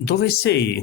Dove sei?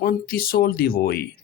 Quanti soldi vuoi?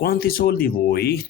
Quanti soldi vuoi?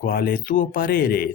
Quale tuo parere?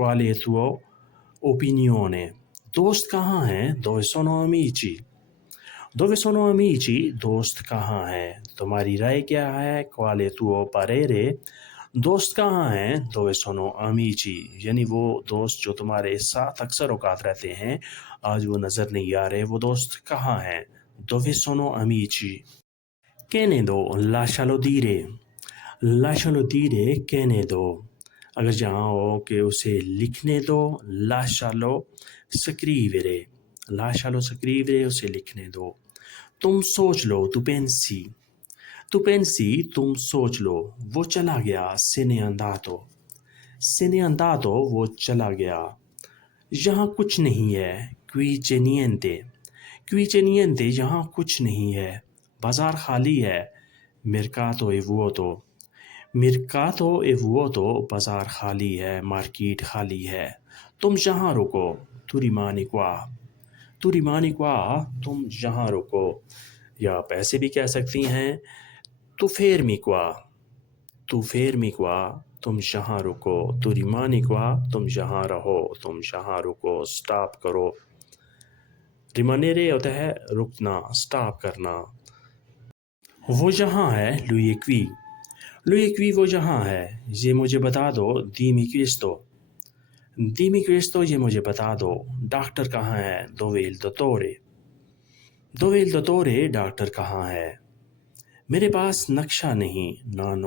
qual è il tuo opinione? دوست کہاں ہیں؟ dove sono amici? dove sono amici? دوست کہاں ہیں؟ تمہاری رائے کیا ہے؟ qual è il tuo parere? دوست کہاں ہیں؟ dove sono amici؟ یعنی وہ دوست جو تمہارے ساتھ اکثر اوقات رہتے ہیں آج وہ نظر نہیں آ رہے، وہ دوست کہاں ہیں؟ dove sono amici؟ che ne do? lascialo dire lascialo dire che ne do۔ اگر جہاں ہو کہ اسے لکھنے دو، lascialo scrivere lascialo scrivere، اسے لکھنے دو۔ تم سوچ لو، tu pensi تم سوچ لو، وہ چلا گیا، se n'è andato وہ چلا گیا۔ یہاں کچھ نہیں ہے، qui c'è niente یہاں کچھ نہیں ہے۔ بازار خالی ہے، mercato è vuoto بازار خالی ہے، مارکیٹ خالی ہے۔ تم یہاں رکو، tu rimani qua تم یہاں رکو، یا آپ ایسے بھی کہہ سکتی ہیں tu fermi qua تم یہاں رکو، tu rimani qua تم یہاں رہو، تم یہاں رکو، سٹاپ کرو۔ rimanere ہوتا ہے رکنا، سٹاپ کرنا۔ وہ یہاں ہے، lui è qui وہ یہاں ہے۔ یہ مجھے بتا دو، dimmi questo یہ مجھے بتا دو۔ ڈاکٹر کہاں ہے؟ dove è il dottore ڈاکٹر کہاں ہے؟ میرے پاس نقشہ نہیں، non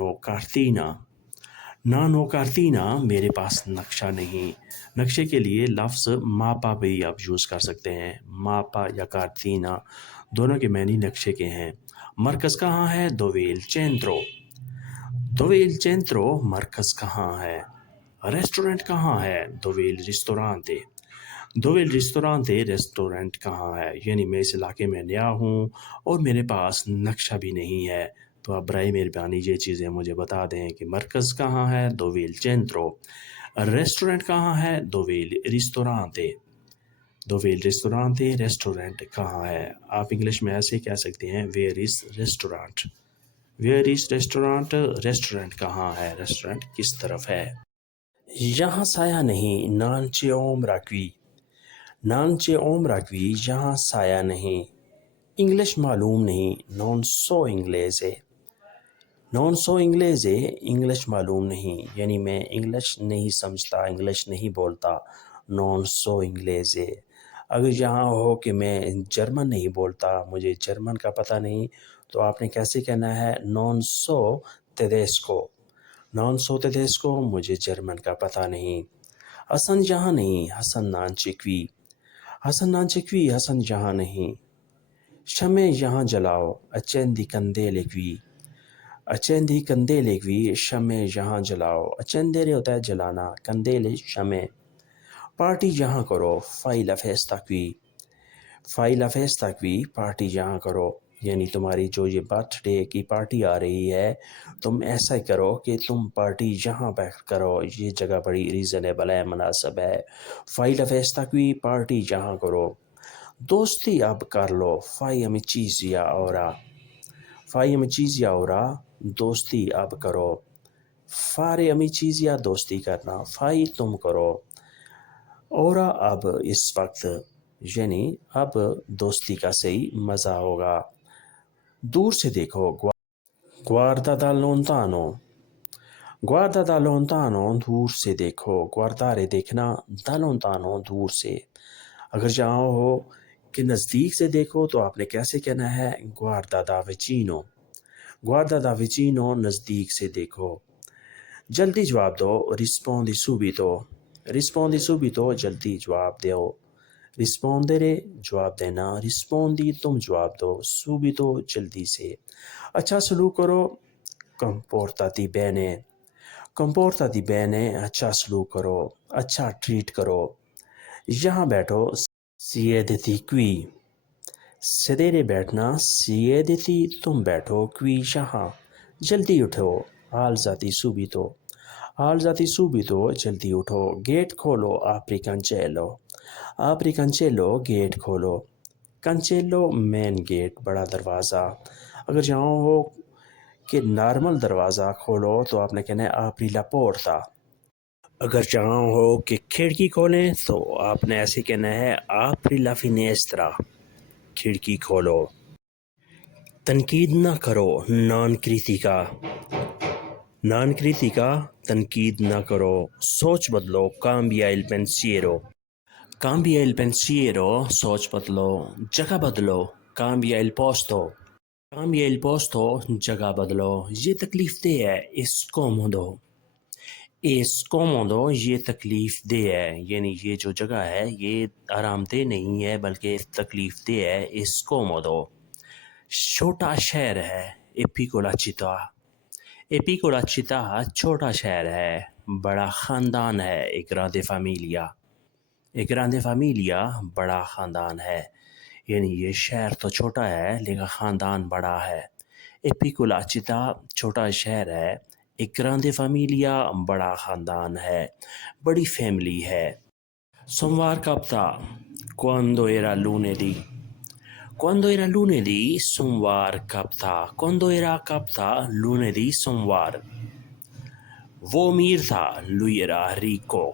ho cartina میرے پاس نقشہ نہیں۔ نقشے کے لیے لفظ ماپا بھی آپ یوز کر سکتے ہیں، ماپا یا کارتینا دونوں کے معنی نقشے کے ہیں۔ مرکز کہاں ہے؟ dove è il centro مرکز کہاں ہے؟ ریسٹورنٹ کہاں ہے؟ dove è il ristorante ریسٹورنٹ کہاں ہے؟ یعنی میں اس علاقے میں نیا ہوں اور میرے پاس نقشہ بھی نہیں ہے، تو آپ برائے مہربانی یہ چیزیں مجھے بتا دیں کہ مرکز کہاں ہے؟ dove è il centro، ریسٹورنٹ کہاں ہے؟ dove è il ristorante ریسٹورنٹ کہاں ہے؟ آپ انگلش میں ایسے کہہ سکتے ہیں where is restaurant ریسٹورنٹ کہاں ہے؟ ریسٹورنٹ کس طرف ہے؟ یہاں سایہ نہیں، non c'è ombra qui یہاں سایہ نہیں۔ انگلش معلوم نہیں، non so inglese انگلش معلوم نہیں، یعنی میں انگلش نہیں سمجھتا، انگلش نہیں بولتا، non so inglese۔ اگر یہاں ہو کہ میں جرمن نہیں بولتا، مجھے جرمن کا پتہ نہیں، تو آپ نے کیسے کہنا ہے؟ non so tedesco مجھے جرمن کا پتہ نہیں۔ حسن یہاں نہیں، حسن non c'è qui حسن یہاں نہیں۔ شمع یہاں جلاؤ، accendi candele qui شمع یہاں جلاؤ، accendere ہوتا ہے جلانا، candele شمع۔ پارٹی یہاں کرو، fai la festa qui party یہاں کرو، یعنی تمہاری جو یہ برتھ ڈے کی پارٹی آ رہی ہے تم ایسا کرو کہ تم پارٹی یہاں بیٹھ کرو، یہ جگہ بڑی ریزنیبل ہے، مناسب ہے۔ fai la festa qui party یہاں کرو۔ دوستی اب کر لو، fai amicizia ora دوستی اب کرو۔ fare amicizia دوستی کرنا، fai تم کرو، ora اب اس وقت، یعنی اب دوستی کا صحیح مزہ ہوگا۔ دور سے دیکھو، guarda da lontano دور سے دیکھو، guardare دیکھنا، da lontano دور سے۔ اگر جہاں ہو کہ نزدیک سے دیکھو تو آپ نے کیسے کہنا ہے؟ guarda da vicino نزدیک سے دیکھو۔ جلدی جواب دو، rispondi subito جلدی جواب دو۔ rispondere جواب دینا، rispondi تم جواب دو، subito جلدی سے۔ اچھا سلوک کرو، comportati bene اچھا سلوک کرو، اچھا ٹریٹ کرو۔ یہاں بیٹھو، siediti qui sedere بیٹھنا، siediti تم بیٹھو، qui یہاں۔ جلدی اٹھو، alzati subito جلدی اٹھو۔ گیٹ کھولو، apri cancello گیٹ کھولو۔ cancello مین گیٹ، بڑا دروازہ۔ اگر جہاں ہو کہ نارمل دروازہ کھولو تو آپ نے کہنا ہے apri la porta اگر چاہا ہو کہ کھڑکی کھولیں تو آپ نے ایسے کہنا ہے apri la finestra، کھڑکی کھولو۔ تنقید نہ کرو، non critica، non critica، تنقید نہ کرو۔ سوچ بدلو، cambia il pensiero، cambia il pensiero، سوچ بدلو۔ جگہ بدلو، cambia il posto، cambia il posto، جگہ بدلو۔ یہ تکلیف دہ ہے، scomodo، scomodo، یہ تکلیف دہ ہے، یعنی یہ جو جگہ ہے یہ آرام دہ نہیں ہے بلکہ تکلیف دہ ہے، scomodo۔ چھوٹا شہر ہے، piccola città، piccola città، چھوٹا شہر ہے۔ بڑا خاندان ہے، grande famiglia، grande famiglia، بڑا خاندان ہے، یعنی یہ شہر تو چھوٹا ہے لیکن خاندان بڑا ہے۔ piccola città، چھوٹا شہر ہے، grande famiglia، بڑا خاندان ہے، بڑی فیملی ہے۔ سوموار کب تھا؟ quando era lunedì، quando era lunedì، سوموار کب تھا؟ quando era کب تھا؟ lunedì، سوموار۔ وہ امیر تھا، lui era ricco،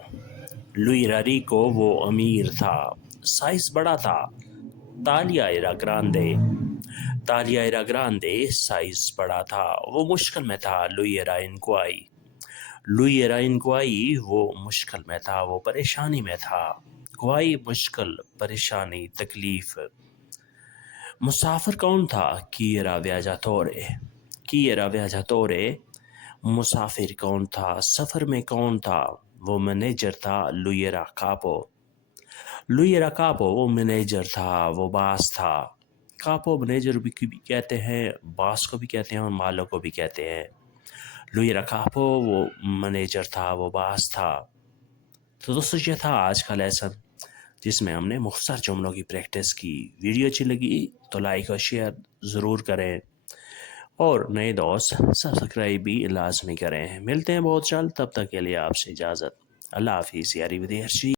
lui era ricco، وہ امیر تھا۔ سائز بڑا تھا، taglia era grande، taglia era grande، size بڑا تھا۔ وہ مشکل میں تھا، lui era in guai، lui era in guai، وہ مشکل میں تھا، وہ پریشانی میں تھا۔ guai، مشکل، پریشانی، تکلیف۔ مسافر کون تھا؟ chi era viaggiatore، chi era viaggiatore، مسافر کون تھا؟ سفر میں کون تھا؟ وہ مینیجر تھا، lui era capo، lui era capo، وہ مینیجر تھا، وہ باس تھا۔ capo مینیجر بھی کہتے ہیں، باس کو بھی کہتے ہیں اور مالک کو بھی کہتے ہیں۔ lui era capo، وہ مینیجر تھا، وہ باس تھا۔ تو دوستو یہ تھا آج کا لیسن جس میں ہم نے مختصر جملوں کی پریکٹس کی۔ ویڈیو اچھی لگی تو لائک اور شیئر ضرور کریں اور نئے دوست سبسکرائب بھی لازمی کریں۔ ملتے ہیں بہت جلد، تب تک کے لیے آپ سے اجازت۔ اللہ حافظ، یاری ودیارچی۔